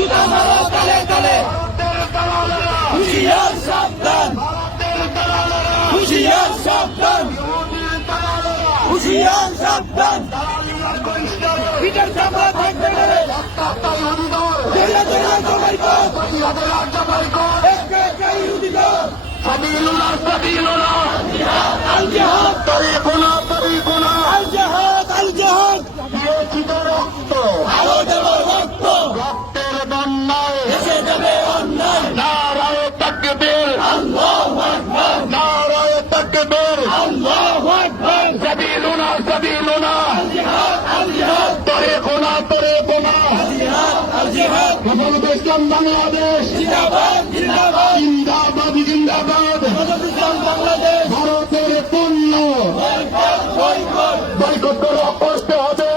জুতা মারো তালে তালে, হুঁশিয়ার সাবধান, হুঁশিয়ার সাবধান, হুঁশিয়ার সাবধান। পিঠের চামড়া থাকবে না রে, জেলা জেলা জবাই কর, একটা একটা ইহুদি কর। সাবিলুল্লাহ সাবিলুল্লাহ আল জিহাদ, তরিকুনা তরিকুনা আল জিহাদ, আল জিহাদ। দিয়েছি তো রক্ত, আরো দেব রক্ত, রক্তের বন্যায় এসে যাবে অন্যায়। নারায়ে তাকবীর, আল্লাহু আকবার, নারায়ে তাকবীর, আল্লাহু আকবার। সাবিলুনা সাবিলুনা আল জিহাদ, আল জিহাদ, তরিকুনা তরিকুনা আল জিহাদ, আল জিহাদ। হেফাজতে ইসলাম বাংলাদেশ জিন্দাবাদ, জিন্দাবাদ, জিন্দাবাদ জিন্দাবাদ। হেফাজতে ইসলাম বাংলাদেশ। ভারতের পণ্য বয়কট, বয়কট, বয়কট করতে হবে।